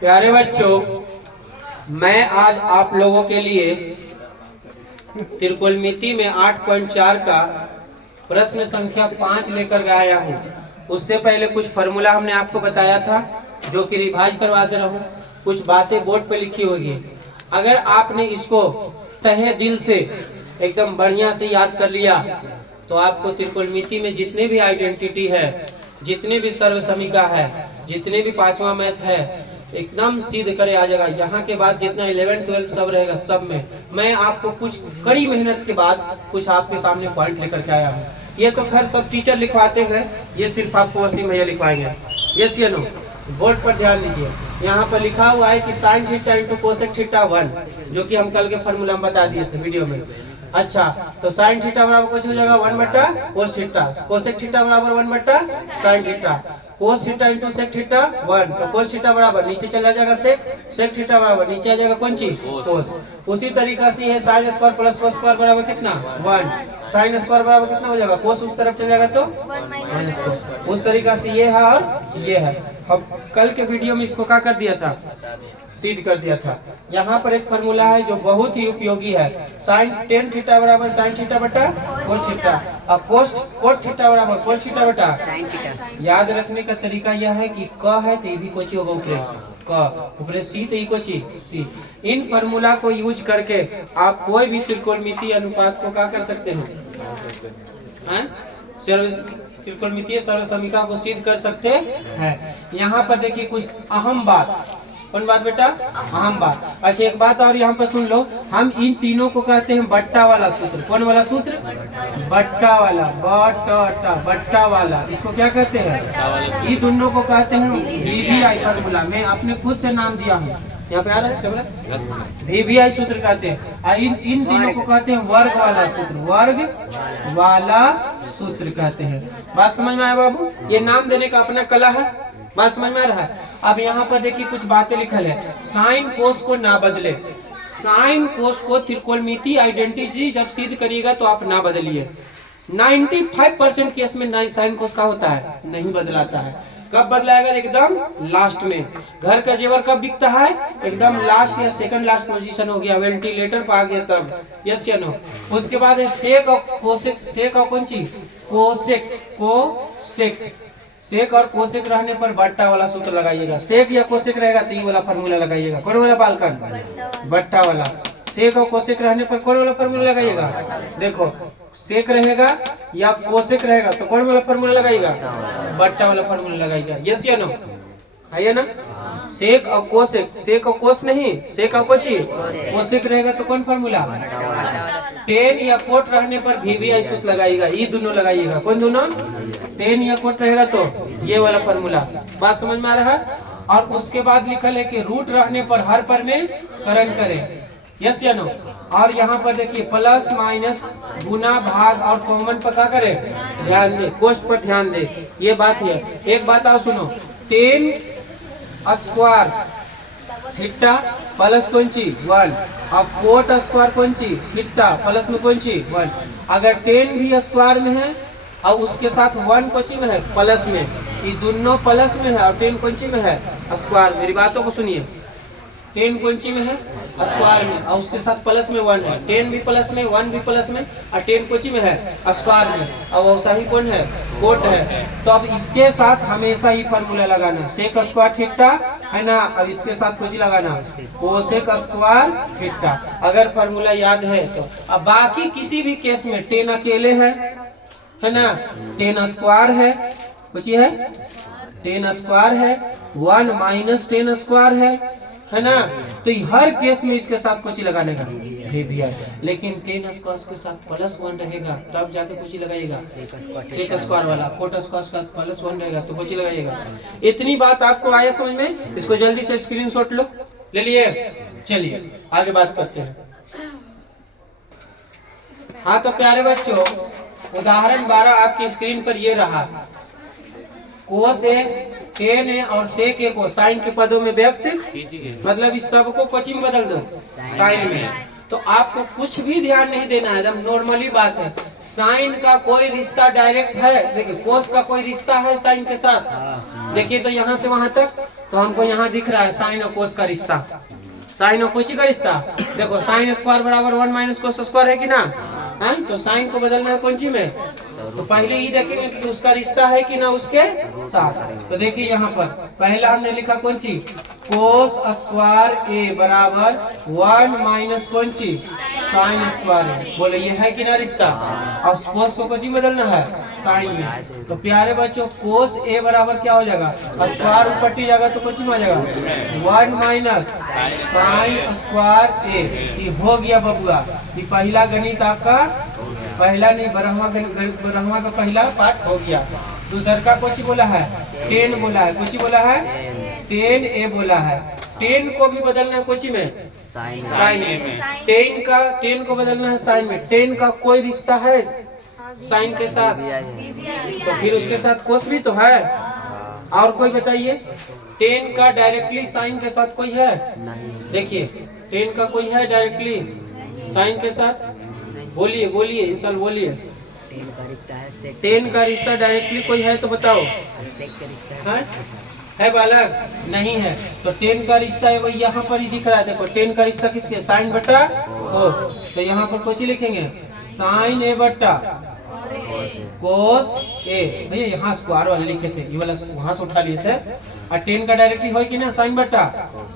प्यारे बच्चों, मैं आज आप लोगों के लिए त्रिकोणमिति में 8.4 का प्रश्न संख्या 5 लेकर आया हूँ। उससे पहले कुछ फॉर्मूला हमने आपको बताया था जो कि रिवाइज करवा दे रहा हूँ। कुछ बातें बोर्ड पे लिखी होगी, अगर आपने इसको तहे दिल से एकदम बढ़िया से याद कर लिया तो आपको त्रिकोणमिति में जितने भी आइडेंटिटी है, जितने भी सर्वसमीका है, जितने भी पांचवा मैथ है, एकदम सीध करे आ जाएगा। यहाँ के बाद जितना 11, 12 सब रहेगा, सब में मैं आपको कुछ कड़ी मेहनत के बाद कुछ आपके सामने पॉइंट लेकर के आया हूँ। ये तो खैर सब टीचर लिखवाते हैं, ये सिर्फ आपको वसीम भैया लिखवाएंगे। यस या नो? बोर्ड पर ध्यान दीजिए, यहाँ पर लिखा हुआ है कि sine theta into cosec theta 1, जो कि हम कल के फॉर्मूला में बता दिए थे वीडियो में। अच्छा, तो साइन थीटा बराबर कुछ हो जाएगा 1 बटा कोस थीटा, कोसेक थीटा बराबर 1 बटा sine theta, cos theta into sec theta 1, तो कोस थीटा बराबर नीचे चला जाएगा सेक, सेक थीटा बराबर नीचे आ जाएगा कौन चीज? कोस। उसी तरीका से ये sine square plus cos square बराबर कितना? 1, साइन स्क्वायर बराबर कितना हो जाएगा? कोस उस तरफ चला जाएगा तो 1 उस तरीका से ये है और ये है। हम कल के वीडियो में इसको क्या कर दिया था? सीध कर दिया था। यहाँ पर एक फॉर्मूला है जो बहुत ही उपयोगी है, साइन टेन थीटा बराबर साइन थीटा बटा कोस थीटा, अब कोट थीटा बराबर कोस थीटा बटा साइन थीटा। याद रखने का तरीका यह है कि क है तो ये भी कोची होगा ऊपरे क, ऊपरे सी तो ये कोची सी। इन फॉर्मूला को यूज करके आप कोई भी त्रिकोणमितीय अनुपात को क्या कर सकते हैं? त्रिकोणमितीय सर्वसमीका को सिद्ध कर सकते हैं। यहाँ पर देखिए कुछ अहम बात। कौन बात बेटा? अहम बात। अच्छा, एक बात और यहाँ पर सुन लो, हम इन तीनों को कहते हैं बट्टा वाला सूत्र। कौन वाला सूत्र? बट्टा वाला, बट्टा वाला। इसको क्या कहते हैं? ये दोनों को कहते हैं VBI फॉर्मूला। मैं अपने खुद से नाम दिया हूँ, यहाँ पे आ रहा है कैमरा? VBI सूत्र कहते हैं। इन तीनों को कहते हैं वर्ग वाला सूत्र, वर्ग वाला सूत्र कहते हैं। बात समझ में आया बाबू? ये नाम देने का अपना कला है, बात समझ में आ रहा है? अब यहाँ पर देखिए कुछ बातें लिखल है, साइन कोस को ना बदले। साइन कोस को त्रिकोणमितीय आइडेंटिटी जब सिद्ध करिएगा तो आप ना बदलिए। 95% केस में साइन कोस का होता है, नहीं बदलाता है। कब बदलाएगा? एकदम लास्ट में। घर का जेवर कब बिकता है? एकदम लास्ट या सेकंड लास्ट पोजीशन हो गया, वेंटिलेटर पर आ गया तब। यस या नो? उसके बाद है सेक और कोसेक। सेक और कौन चीज? कोसेक। कोसेक, सेक और कोसेक रहने पर बट्टा वाला सूत्र लगाइएगा। सेक या कोसेक रहेगा तो ये वाला फॉर्मूला लगाइएगा। कौन वाला बालकन? बट्टा वाला। सेक और कोसेक रहने पर कौन वाला फॉर्मूला लगाइएगा? देखो, सेक रहेगा या कोसेक रहेगा तो कौन वाला फॉर्मूला लगाइएगा? बट्टा वाला फॉर्मूला लगाइएगा। यस या नो? है ना? सेक और कोसेक, सेक और कोस नहीं, सेक और कोची कोसेक रहेगा तो कौन फॉर्मूला? टेन या कोट रहने पर VBI सूत्र लगाइएगा। ये दोनों लगाइएगा। कौन दोनों? टेन या कोट रहेगा तो ये वाला फॉर्मूला। बात समझ में आ रहा है? और उसके बाद लिखल है कि रूट रहने पर हर पर में करण करें। यस या नो? और यहाँ पर देखिए प्लस माइनस गुना भाग और कॉमन पर क्या करें? ध्यान दे, कोष्ट पर ध्यान दे। ये बात है। एक बात और सुनो, 10 स्क्वायर थीटा प्लस कौन ची 1, और कोट स्क्वायर कौन ची थीटा प्लस में कौन ची 1। अगर 10 भी स्क्वायर में है और उसके साथ 1 कोची में है प्लस में, ये दोनों प्लस में है और 10 कोची में है स्क्वायर। मेरी बातों को सुनिए, 10 कोची में है स्क्वायर में और उसके साथ प्लस में 1 है। 10 भी प्लस में, 1 भी प्लस में और 10 कोची में है स्क्वायर में, और वैसा ही कौन है? कोट है। तो अब इसके साथ हमेशा ही फॉर्मूला लगाना, सेक स्क्वायर थीटा है ना, अब इसके साथ कोची लगाना कोसेक स्क्वायर थीटा। अगर फॉर्मूला याद है तो। अब बाकी किसी भी केस में 10 अकेले है ना, 10 स्क्वायर है, कुछ है 10 स्क्वायर है, 1 माइनस 10 स्क्वायर है ना, तो हर केस में इसके साथ कुछ लगाने का VBI। लेकिन 10 स्क्वायर के साथ प्लस 1 रहेगा तब जाके कुछ लगाइएगा सेक स्क्वायर वाला। कोट स्क्वायर के साथ प्लस 1 रहेगा तो कुछ लगाइएगा। इतनी बात आपको आया समझ में? इसको जल्दी से स्क्रीनशॉट लो, ले लिए? चलिए आगे बात करते हैं। हाँ तो प्यारे बच्चों, उदाहरण 12 आपकी स्क्रीन पर ये रहा। कोस ए, टेन ए और सेक ए को साइन के पदों में व्यक्त कीजिए। मतलब इस सब को कोची में बदल दो, साइन में। तो आपको कुछ भी ध्यान नहीं देना है, एकदम नॉर्मली बात है। साइन का कोई रिश्ता डायरेक्ट है, देखिए कोस का कोई रिश्ता है साइन के साथ, देखिए तो यहाँ से वहां तक तो हमको यहाँ दिख रहा है साइन और कोस का रिश्ता। साइन और कोची का रिश्ता देखो, साइन स्क्वायर बराबर 1 माइनस कोस स्क्वायर है कि ना है। तो साइन को बदलना है कौन सी में, तो पहले ही देखेंगे कि उसका रिश्ता है कि ना उसके साथ। तो देखिए यहाँ पर पहला हमने लिखा कौन सी, कोस स्क्वायर ए बराबर 1 माइनस कौन सी, साइन स्क्वायर ए। बोले ये है कि ना रिश्ता, और कोस को कौन सी बदलना है, साइन में। तो प्यारे बच्चों कोस ए बराबर क्या हो जाएगा, स्क्वायर ऊपर टी जाएगा तो कौन सी में आ जाएगा 1 माइनस साइन स्क्वायर ए। ये हो गया बबुआ, ये पहला गणित आपका, पहला नहीं बरहवा का पहला पार्ट हो गया। दूसरा का कोची बोला है 10 बोला है, कोची बोला है 10 ए बोला है। 10 को भी बदलना है कोची में, साइन में। 10 को बदलना है साइन में। 10 का कोई रिश्ता है साइन के साथ, तो फिर उसके साथ कोस भी तो है। और कोई बताइए 10 का डायरेक्टली साइन के साथ कोई है, देखिए 10 का कोई है डायरेक्टली साइन के साथ, बोलिए बोलिए इंसान बोलिए। 10 का रिश्ता डायरेक्टली कोई है तो बताओ, है बालक, नहीं है। तो 10 का रिश्ता है वही यहाँ पर ही दिख रहा है, देखो 10 का रिश्ता किसके, साइन बटा कोस। तो यहाँ पर कुछ लिखेंगे साइन ए बटा कोस ए। भैया यहाँ स्क्वायर वाले लिखे थे, ये वाला वहां से उठा लिए थे। और 10 का डायरेक्टली हो कि ना साइन बटा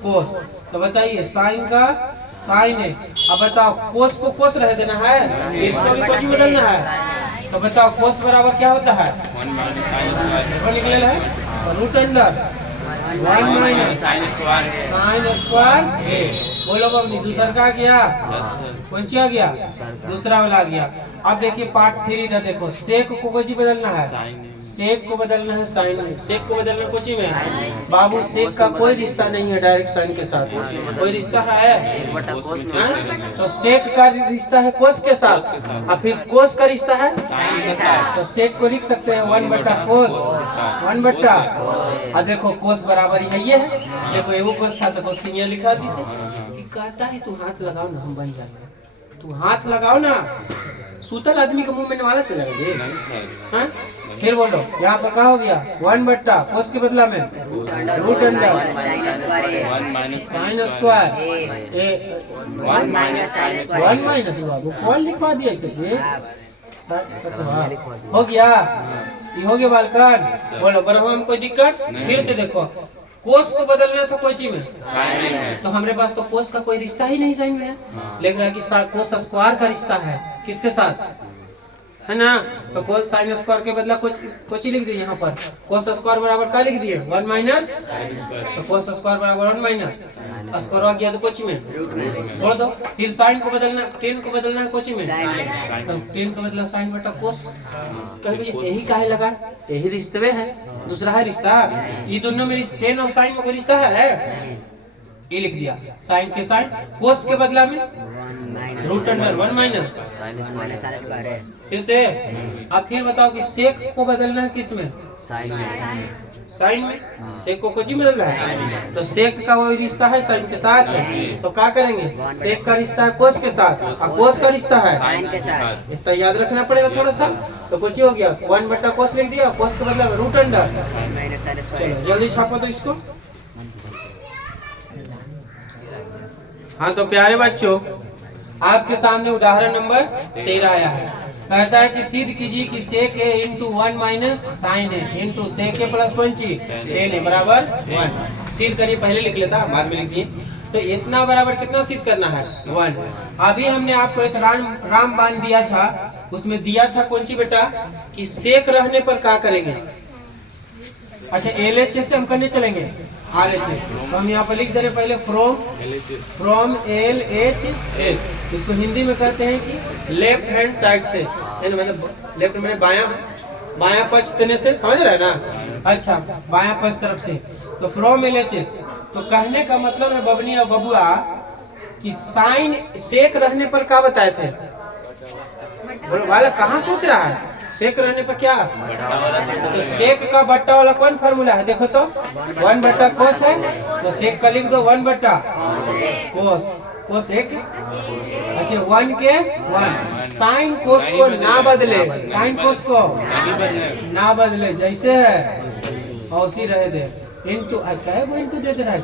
कोस। तो बताइए साइन का साइन है, अब बताओ कोस को कोस रह देना है, इसको भी कुछ बदलना है। तो बताओ कोस बराबर क्या होता है, 1 निकले है root under 1 minus sine square A. बोलो बबली दूसरा का गया, कौन सा गया, दूसरा वाला आ गया। अब देखिए पार्ट 3 इधर देखो, सेक को कोची बदलना है, सेक को बदलना है साइन में। सेक को बदलना कोची में बाबू, सेक का कोई रिश्ता नहीं है डायरेक्ट साइन के साथ, कोई रिश्ता है। तो सेक का रिश्ता है कोस के साथ, और फिर कोस का रिश्ता है साइन के साथ। तो सेक को लिख सकते हैं 1 बटा कोस, 1 बटा। और देखो कोस बराबर ही है ये है, देखो एगो कोस था तो कोस की यहाँ लिखा दी थी। कहता है तू हाथ लगाओ ना हम बन जाएंगे, तू हाथ लगाओ ना, सूतल आदमी का मुंह में वाला चलेगा। फिर बोलो यहाँ पर क्या हो गया 1 बट्टा कोस के बदला में रूट अंडर साइन स्क्वायर ए 1 माइनस बाबू कौन लिखवा दिया इसे जी, हो गया ये हो गया बालकन। बोलो बरहवा में कोई दिक्कत, फिर से देखो कोस को बदलना था कोई चीज में, तो हमारे पास तो कोस का कोई रिश्ता ही नहीं साइन में है, लेकिन है कि कोस स्क्वायर का रिश्ता है किसके साथ, है ना। तो कोस साइन स्क्वायर के बदला कुछ लिख दिए यहाँ पर, कोस स्क्वायर बराबर क्या लिख दिए 1 माइनस, तो कोस स्क्वायर बराबर 1 माइनस स्क्वायर आ गया तो कुछ में छोड़ दो। फिर साइन को बदलना, 10 को बदलना है कुछ में, तो 10 को बदला साइन बटा कोस। कहीं यही काहे लगा, यही रिश्ते में है, दूसरा है रिश्ता। ये दोनों में 10 और साइन में कोई रिश्ता है, ये लिख दिया साइन के साइन, कोस के बदला में रूट अंडर 1 माइनस। फिर से अब फिर बताओ कि सेक को बदलना है किस में, साइन में। सेक को कुछ ही बदलना है, तो सेक का वही रिश्ता है साइन के साथ, तो क्या करेंगे सेक का रिश्ता है कोस के साथ और कोस का रिश्ता है साइन के साथ, इतना याद रखना पड़ेगा थोड़ा सा। तो कुछ ही हो गया 1 बट्टा कोस लिख दिया, कोस के बदला में रूट अंडर। चलो जल्दी छापो तो इसको। हाँ तो प्यारे बच्चों आपके सामने उदाहरण नंबर 13 आया है। कहता है कि सिद्ध कीजिए कि सेक ए इंटू 1 माइनस साइन ए इंटू सेक ए प्लस कौन ची 10 बराबर 1। सिद्ध करिए, पहले लिख लेता बाद में लिख दिए। तो इतना बराबर कितना सिद्ध करना है 1। अभी हमने आपको एक रामबाण दिया था, उसमें दिया था कौन सी बेटा कि सेक रहने पर क्या करेंगे। अच्छा LHS से हम करने चलेंगे RHS, तो हम यहाँ पर लिख दे रहे पहले फ्रॉम LHS, इसको हिंदी में कहते हैं कि लेफ्ट हैंड साइड से, मतलब लेफ्ट में बायां पक्ष देने से, समझ रहे हैं ना। अच्छा बायां पक्ष तरफ से, तो फ्रॉम LHS, तो कहने का मतलब है बबनी और बबुआ कि साइन सेक रहने पर क्या बताए थे, वाला कहाँ सोच रहा है सेक रहने पर क्या, तो सेक का बट्टा वाला कौन फार्मूला है देखो तो 1 बट्टा कोस है, तो सेक का लिख दो 1 बट्टा कोस, कोस एक। अच्छा 1 के 1, साइन कोस को ना बदले, साइन कोस को ना बदले, जैसे है औसी रहे दे, इंटू क्या है वो इंटू दे दे रहा है।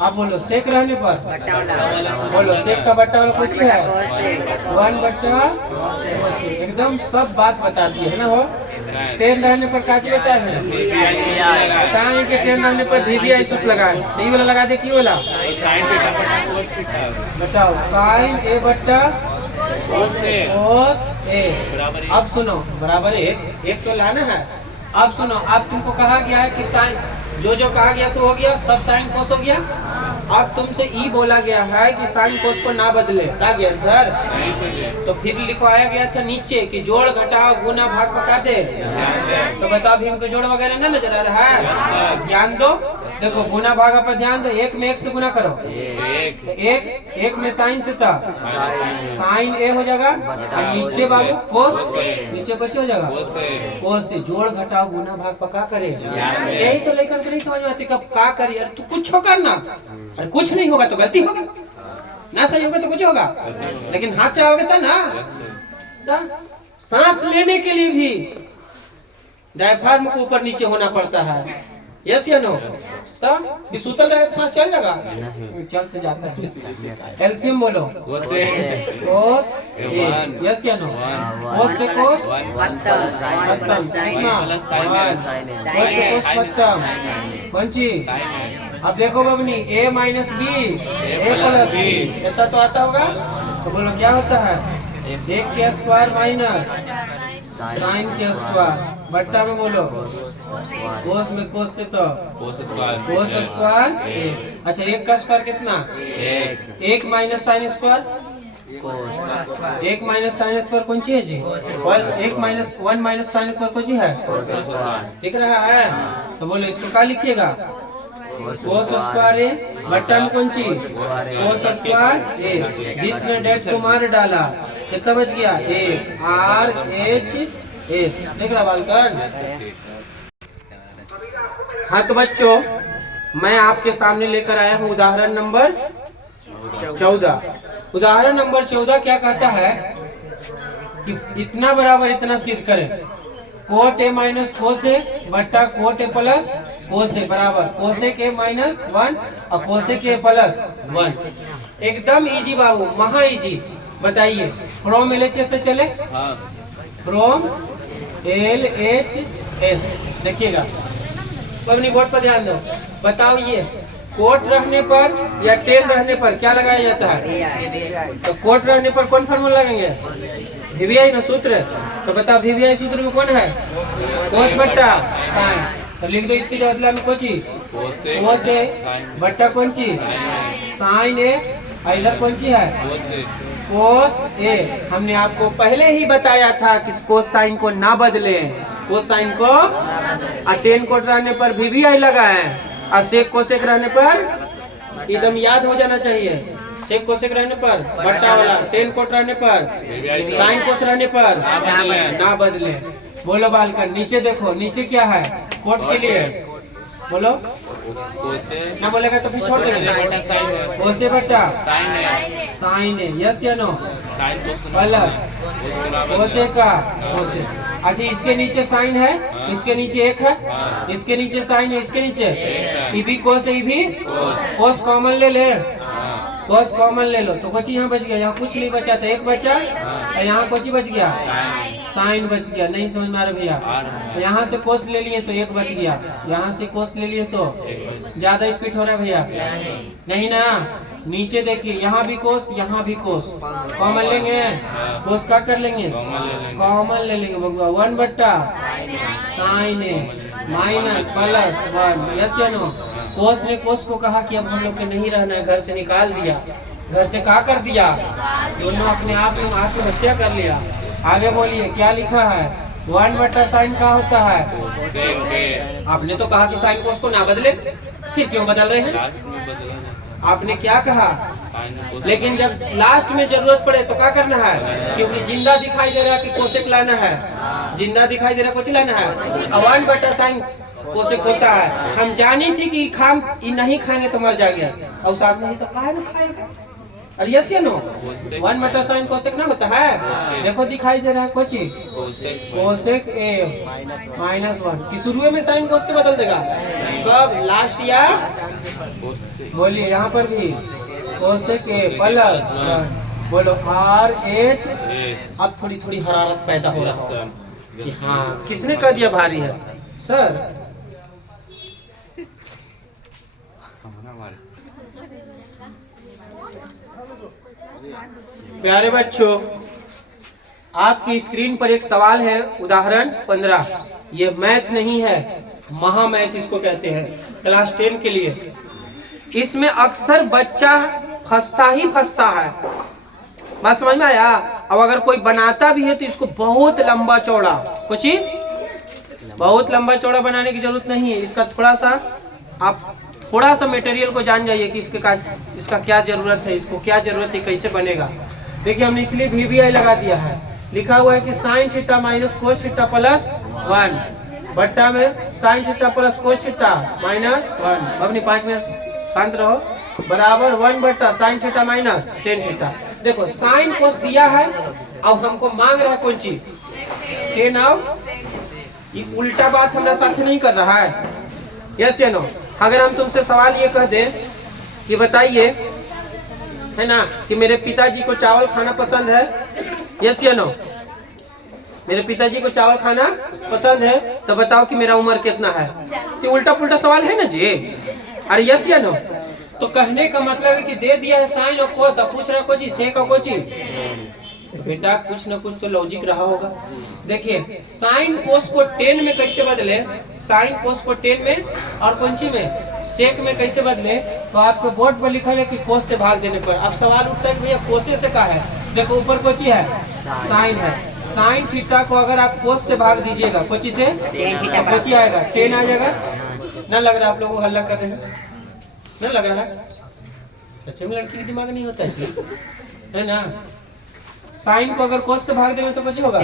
आप बोलो सेक रहने पर, बोलो सेक का बट्टा वाला कुछ है 1 बट्टा एकदम सब बात बता दी है ना। हो टेन रहने पर काज लेता है बताएं कि टेन रहने पर वी सूत्र लगाए, डी वाला लगा दे, क्यों वाला बताओ साइन ए बट्टा कोस ए। अब सुनो बराबर एक तो लाना है। अब सुनो, अब तुमको कहा गया है कि साइन जो कहा गया तो हो गया, सब साइन कोस हो गया। अब तुमसे ई बोला गया है कि साइन कोस को ना बदले, क्या गया सर? तो फिर लिखवाया गया था नीचे कि जोड़ घटाव गुना भाग पका दे। तो बताओ भी हमको जोड़ वगैरह ना नजर आ रहा है? ध्यान दो, देखो गुना भागा पर ध्यान दो। एक में एक से गुना करो, एक में साइन से था साइन ए हो जाएगा, और नीचे बाबू कोस, नीचे कुछ हो जाएगा कोस से। जोड़ घटाव गुना भाग पका करे, यही तो लेकर नहीं समझ में आती कब का करी। अरे तू कुछ करना, अरे कुछ नहीं होगा तो गलती होगा ना, सही होगा तो कुछ होगा, लेकिन हाथ चाहोगे तो ना। सांस लेने के लिए भी डायफ्राम को ऊपर नीचे होना पड़ता है, यस या नो? तो सूतल रहे तो सांस चल जाएगा, चलते जाता है। एलसीएम बोलो कोस ए, यस या नो? कोस से कोस पंची। अब देखो बबनी a minus b a plus b, इतना तो आता होगा। तो बोलो क्या होता है? एक के स्क्वायर माइनस साइन के स्क्वायर बट्टा में बोलो कोस में कोस से तो कोस स्क्वायर एक। अच्छा एक का स्क्वायर कितना? एक माइनस साइन स्क्वायर, एक माइनस साइन स्क्वायर कौन सी है जी? एक माइनस 1 माइनस साइन स्क्वायर कौन सी है? दिख रहा है? तो बोलो इसको क्या लिखिएगा? कोस स्क्वायर ए बट्टा में कौन सी? कोस स्क्वायर ए, जिसमें डेट को मार डाला कितना बच गया? A R H S. देख रहा बालकन? हाँ तो बच्चों मैं आपके सामने लेकर आया हूँ उदाहरण नंबर 14। उदाहरण नंबर 14 क्या कहता है कि इतना बराबर इतना सिद्ध करें। कोट ए माइनस कोस ए बट्टा कोट ए प्लस कोस ए बराबर कोसेक ए माइनस 1 और कोसेक ए प्लस 1। एकदम इजी बाबू, महा इजी। बताइए फ्रॉम एल एच एस से चले, फ्रॉम एल एच एस। देखिएगा अपनी बोर्ड पर ध्यान दो। बताओ ये कोट रखने पर या टेन रहने पर क्या लगाया जाता है? तो कोट रहने पर कौन फार्मूला लगेंगे? वीवीआई ना सूत्र। तो बताओ वीवीआई सूत्र में कौन है? कोस बट्टा साइन। तो लिख दो इसके बदला में कोची कोस ए बट्टा कौन सी साइन ए, इधर कौन सी है कोस ए। हमने आपको पहले ही बताया था कि कोस साइन को ना बदले, कोस साइन को टेन कोट रहने पर वीवीआई लगाए और सेक कोसेक रहने पर एकदम याद हो जाना चाहिए। सेक कोसेक रहने पर बट्टा वाला, टेन कोट रहने पर, साइन कोस रहने पर ना बदले। बोलो बालकन नीचे देखो, नीचे क्या है कोट के लिए? बोलो ना बोलेगा तो फिर छोड़ देंगे। कोसे बट्टा साइन है, यस या नो? प्लस कोसे का कोसे। अच्छा इसके नीचे साइन है, इसके नीचे एक है, इसके नीचे साइन है, इसके नीचे ई भी कोस है, ई भी कोस कॉमन ले ले, कोस कॉमन ले लो। तो कुछ यहाँ बच गया, यहाँ कुछ नहीं बचा था, एक बचा और यहाँ कुछ बच गया साइन बच गया। नहीं समझ में आ रहा भैया? तो यहाँ से कोस ले लिए तो एक बच गया, यहाँ से कोस ले लिए तो ज्यादा स्पीड हो रहा है भैया? नहीं ना। नीचे देखिए यहाँ भी कोस, यहाँ भी कोस, कॉमन लेंगे, कोस का कर लेंगे, कॉमन ले लेंगे बबुआ। 1 बट्टा साइन ए माइनस प्लस 1, यस या नो? कोस ने कोस को कहा कि अब हम लोग के नहीं रहना है, घर से निकाल दिया। घर से क्या कर दिया? दोनों अपने आप में आत्महत्या कर लिया। आगे बोलिए क्या लिखा है? 1 बट्टा साइन का होता है। आपने तो कहा कि साइन कोस को ना बदले, फिर क्यों बदल रहे हैं? आपने क्या कहा? लेकिन जब लास्ट में जरूरत पड़े तो क्या करना है? क्योंकि जिंदा दिखाई दे रहा है कि कोसेक लाना है, जिंदा दिखाई दे रहा है, कुछ लाना है। 1 बट्टा साइन कोसेक होता है। हम जानी थी कि खाम नहीं खाएंगे तो मर जाएंगे, और साथ में ही तो खाएगा। और यस या नो? 1 बटा साइन कोसेक ना होता है। देखो दिखाई दे रहा है कुछ कोसेक ए -1 कि शुरू में साइन कोस के बदल देगा कब? लास्ट या बोलिए यहाँ पर भी कोसेक ए प्लस बोलो आर एच। अब थोड़ी थोड़ी हरारत पैदा हो रहा है कि हाँ किसने कह दिया भारी है सर? प्यारे बच्चों, आपकी स्क्रीन पर एक सवाल है, उदाहरण 15। ये मैथ नहीं है, महामैथ इसको कहते हैं, क्लास 10 के लिए। इसमें अक्सर बच्चा फंसता ही फंसता है। बात समझ में आया? अब अगर कोई बनाता भी है तो इसको बहुत लंबा चौड़ा, कुछ ही बहुत लंबा चौड़ा बनाने की जरूरत नहीं है। इसका थोड़ा सा आप थोड़ा सा मटेरियल को जान जाइए कि इसका क्या जरूरत है, इसको क्या जरूरत है, कैसे बनेगा। देखिए हमने इसलिए VBI लगा दिया है। लिखा हुआ है कि sine theta minus cos theta plus 1 बट्टा में sine theta plus cos theta minus 1। अपनी 5 मिनट शांत रहो। बराबर 1 बट्टा sine theta minus tan theta. देखो साइन कोस दिया है, अब हमको मांग रहा है कौन चीज? टेन। अब ये उल्टा बात हमारे साथ नहीं कर रहा है, यस या नो? अगर हम तुमसे सवाल ये कह दें कि बताइए, है ना, कि मेरे पिताजी को चावल खाना पसंद है, यस या नो? मेरे पिताजी को चावल खाना पसंद है, तो बताओ कि मेरा उम्र कितना है? तो उल्टा पुल्टा सवाल है ना जी? अरे यस या नो? तो कहने का मतलब है कि दे दिया है साइन और कोस, अब पूछ रहा है कोची सेक और कोची। बेटा कुछ ना कुछ तो लॉजिक रहा होगा। देखिए साइन कोस को 10 में कैसे बदले, साइन कोस को 10 में और कौनसी में सेक में कैसे बदले, तो आपको बोर्ड पर लिखा है कि कोस से भाग देने पर। अब सवाल उठता है कि भैया कोसे से का है? देखो ऊपर कोची है, साइन है। साइन थीटा को अगर आप कोस से भाग दीजिएगा कोची से, कोची आएगा 10 आ जाएगा ना? लग रहा है आप लोगों को हल्ला कर रहे हैं ना? लग रहा है सच्चे में लड़की का दिमाग नहीं होता है ना? साइन को अगर कोस से भाग देंगे तो कुछ होगा।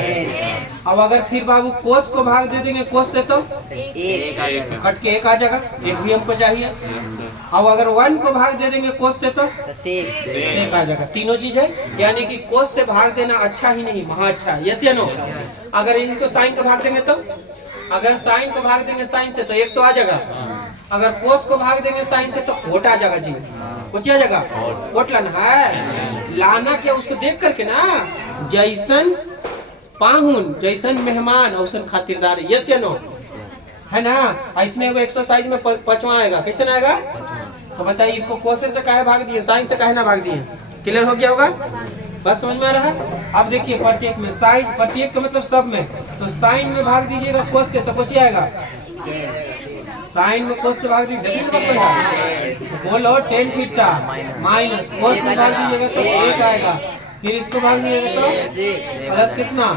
अब अगर फिर बाबू कोस को भाग दे देंगे कोस से तो कट के 1 आ जाएगा, 1 भी हमको चाहिए। अब अगर 1 को भाग दे देंगे कोस से तो सेक आ जाएगा। तीनों चीज है, यानी कि कोस से भाग देना अच्छा ही नहीं महा अच्छा, यस या नो? अगर इसको साइन को भाग देंगे तो, अगर साइन को भाग देंगे साइन से तो 1 तो आ जाएगा। अगर कोस को भाग देंगे साइन से तो कोट आ जाएगा जी। कुछ आ जाएगा, कोट लाना है। लाना क्या? उसको देख करके ना, जैसन पाहुन जैसन मेहमान औसन खातिरदार, यस या नो? है ना? इसमें वो एक्सरसाइज में 5वां आएगा। कैसे ना आएगा? तो बताइए इसको कोसे से काहे भाग दिए, साइन से काहे ना भाग दिए? क्लियर हो गया होगा? बस समझ में आ रहा है? अब देखिए प्रत्येक में साइन, प्रत्येक का मतलब सब में, तो साइन में भाग दीजिएगा कोस से तो कुछ आएगा। साइन में कोस से भाग दीजिए, बोलो 10 थीटा माइनस कोस में भाग दीजिएगा तो 1 आएगा। फिर इसको भाग दीजिएगा तो प्लस कितना?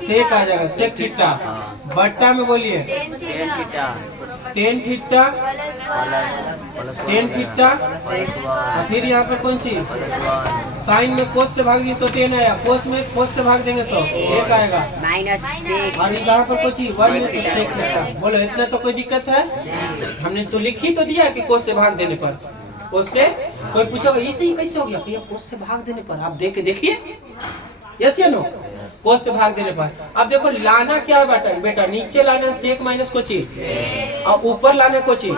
सेक आ जाएगा, सेक थीटा बट्टा में बोलिए 10 थीटा 10 थीटा। फिर यहाँ पर कौन सी साइन में कोस से भाग दिए तो 10 आया, कोस में कोस से भाग देंगे तो 1 आएगा माइनस सेक। और यहाँ पर कुछ 1 में से सेक थीटा। बोलो इतना तो कोई दिक्कत है? हमने तो लिख ही तो दिया कि कोस से भाग देने पर। कोस से कोई पूछोगे इसे ही कैसे हो गया? भैया कोस से भाग देने पर, आप देख के देखिए, यस या नो? कोस से भाग देने पर। अब देखो लाना क्या है बेटा? नीचे लाना सेक माइनस कोची और ऊपर लाना कोची,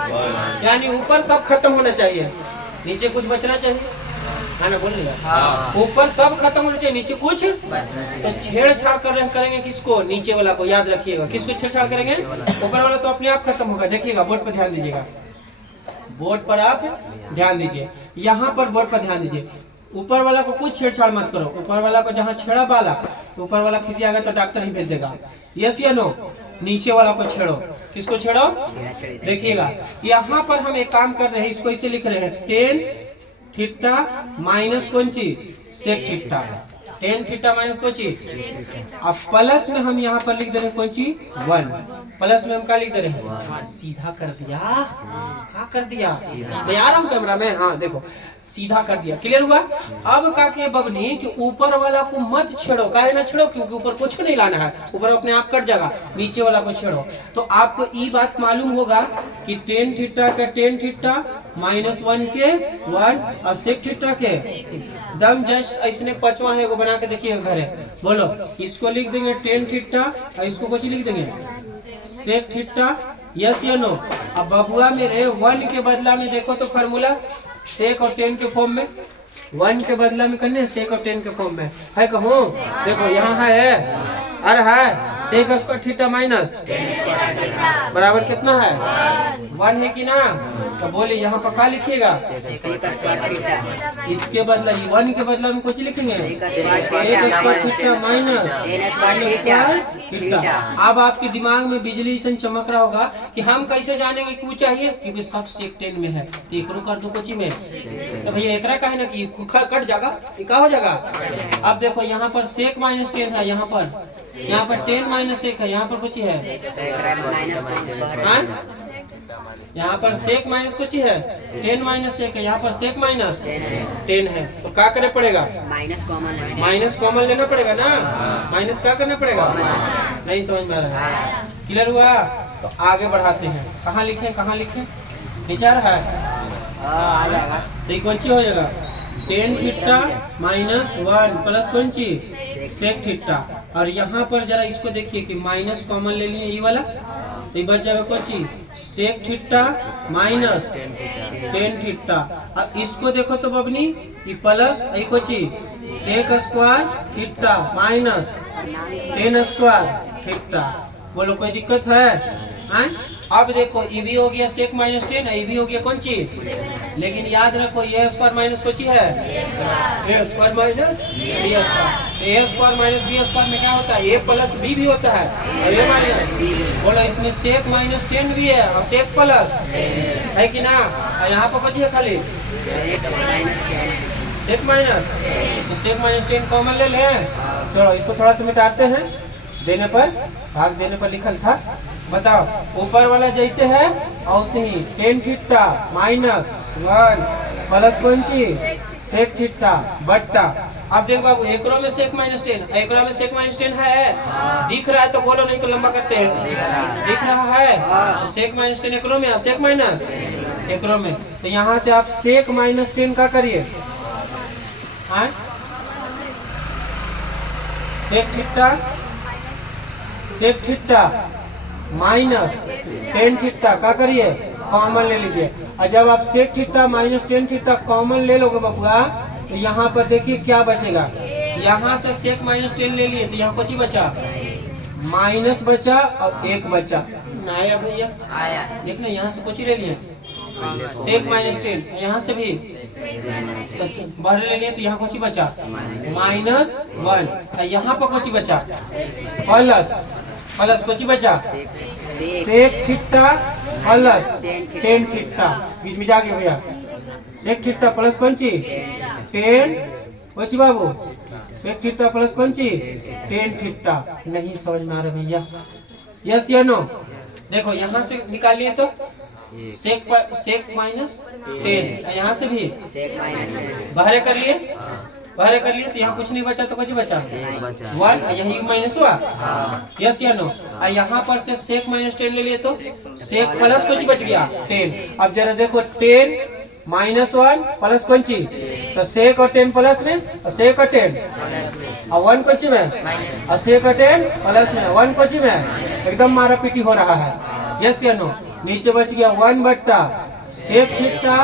यानी ऊपर सब खत्म होना चाहिए, नीचे कुछ बचना चाहिए, है ना? बोलिए ऊपर सब खत्म होना चाहिए, नीचे कुछ। तो छेड़छाड़ करेंगे किसको? नीचे वाला को। याद रखिएगा किसको छेड़छाड़ करेंगे? ऊपर वाला तो अपने आप खत्म होगा। देखिएगा बोर्ड पर ध्यान दीजिएगा, बोर्ड पर आप ध्यान दीजिए, यहाँ पर बोर्ड पर ध्यान दीजिए। ऊपर वाला को कुछ छेड़छाड़ मत करो। ऊपर वाला को जहाँ छेड़ा वाला तो ऊपर वाला किसी आगे तो डॉक्टर ही भेज देगा, यस या नो? नीचे वाला को छेड़ो। किसको छेड़ो? देखिएगा यहाँ पर हम एक काम कर रहे हैं, इसको इसे लिख रहे हैं 10 थीटा माइनस कौन चीज? Sec theta. 10 थीटा माइनस कौन चीज? अब प्लस में हम यहाँ पर लिख दे रहे हैं कौन चीज? 1। प्लस में हम क्या लिख दे रहे हैं? सीधा कर दिया। क्या कर दिया? तैयार हम कैमरा में? हाँ देखो सीधा कर दिया। क्लियर हुआ? अब का के बबनी कि ऊपर वाला को मत छेड़ो। काहे ना छेड़ो? क्योंकि ऊपर कुछ नहीं लाना है, ऊपर अपने आप कट जाएगा। नीचे वाला को छेड़ो। तो आपको ये बात मालूम होगा कि 10 थीटा के 10 थीटा माइनस 1 के 1 और सेक थीटा के एकदम जस्ट ऐसने पांचवा है वो बना के देखिए घर है। बोलो इसको लिख देंगे टेन थीटा और इसको कुछ लिख देंगे सेक थीटा। यस या नो? अब बबुआ मेरे 1 के बदला में देखो तो फार्मूला सेक और टेन के फॉर्म में, 1 के बदला में करने सेक और टेन के फॉर्म में है। कहूँ देखो यहाँ है अरे है सेक स्क्वायर थीटा माइनस बराबर कितना है 1 है कि ना? तो बोले यहाँ पर क्या लिखिएगा इसके बदला 1 के बदला में कुछ लिखेंगे स्क्वायर थीटा माइनस थीटा। अब आपके दिमाग में बिजली से चमक रहा होगा कि हम कैसे जानेंगे क्यों चाहिए, क्योंकि सब सेक 10 में है तो एक कर दो कोची में तो भैया एक का है ना कि कट जाएगा क्या हो जाएगा। अब देखो यहाँ पर सेक माइनस 10 है, यहाँ पर 10 माइनस 1 है, यहाँ पर कुछ है यहाँ पर सेक माइनस कुछ है 10 माइनस 1 है, यहाँ पर सेक माइनस 10 है। तो क्या करना पड़ेगा माइनस कॉमन लेना पड़ेगा ना। माइनस क्या करना पड़ेगा नहीं समझ में आ रहा है, क्लियर हुआ? तो आगे बढ़ाते हैं। कहाँ लिखें विचार है आ जाएगा तो कौन सी हो जाएगा 10 थीटा माइनस 1 प्लस कौन सी सेक थीटा। और यहाँ पर जरा इसको देखिए कि माइनस कॉमन ले लिए ये वाला तो बच जाएगा कौन सी सेक थीटा माइनस 10 थीटा। अब इसको देखो तो बबनी ये प्लस कौन सी sec square theta minus 10 square theta. बोलो कोई दिक्कत है? अब देखो ये भी हो गया सेक माइनस 10 ये भी हो गया कौन चीज, लेकिन याद रखो ये स्क्वायर माइनस कौन चीज है ए स्क्वायर माइनस बी स्क्वायर। ए स्क्वायर माइनस बी स्क्वायर में क्या होता है ए प्लस बी भी होता है और ए माइनस। बोलो इसमें सेक माइनस 10 भी है और सेक प्लस है कि ना। और यहाँ पर कौन है खाली सेक माइनस, तो सेक माइनस 10 कॉमन ले लें। चलो इसको थोड़ा सा मिटाते हैं, देने पर भाग देने पर लिखल था। बताओ ऊपर वाला जैसे है और उसे ही 10 थीटा माइनस 1 प्लस कौन सी सेक थीटा बट्टा। अब देखो बाबू एकरो में सेक माइनस 10 एकरो में सेक माइनस 10 है दिख रहा है तो बोलो नहीं तो लंबा करते हैं। दिख रहा है सेक माइनस 10 एकरो में सेक माइनस एकरो में, तो यहाँ से आप सेक माइनस 10 का करिए सेक थीटा माइनस 10 थीटा का करिए कॉमन ले लीजिए। और जब आप sec theta minus 10 theta common ले लोगे बबुआ तो यहाँ पर देखिए क्या बचेगा। यहाँ से सेक माइनस 10 ले लिए तो यहाँ कुछ ही बचा माइनस बचा और 1 बचा ना आया भैया आया। देखना यहाँ से कुछ ही ले लिए सेक माइनस 10 यहाँ से भी बाहर ले लिए तो यहाँ कुछ ही बचा माइनस 1। यहाँ पर कुछ ही बचा प्लस कुछ ही बचा सेक थीटा प्लस 10 थीटा बीच में जाके भैया सेक थीटा प्लस कौन सी 10 बची बाबू सेक थीटा प्लस कौन सी 10 थीटा। नहीं समझ में आ रहा भैया यस या नो? देखो यहाँ से निकालिए तो सेक माइनस 10 यहाँ से भी बाहर कर लिए तो यहाँ कुछ नहीं बचा तो कुछ बचा 1 यही माइनस हुआ यस या नो? यहाँ पर से सेक माइनस 10 ले लिए तो सेक प्लस कुछ बच गया 10। अब जरा देखो 10 माइनस 1 प्लस कौन सी तो सेक और 10 प्लस में और सेक और 10 और 1 कौन सी में और सेक और 10 प्लस में 1 कौन सी में एकदम मारा पीटी हो रहा है यस या नो? नीचे बच गया 1 बट्टा sec theta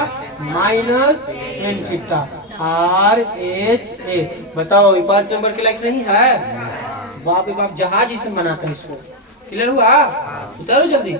minus 10 theta RHA। बताओ 5 नंबर के लायक नहीं है? बाप रे बाप जहाज इसे बनाता है इसको। क्लियर हुआ? उतारो जल्दी।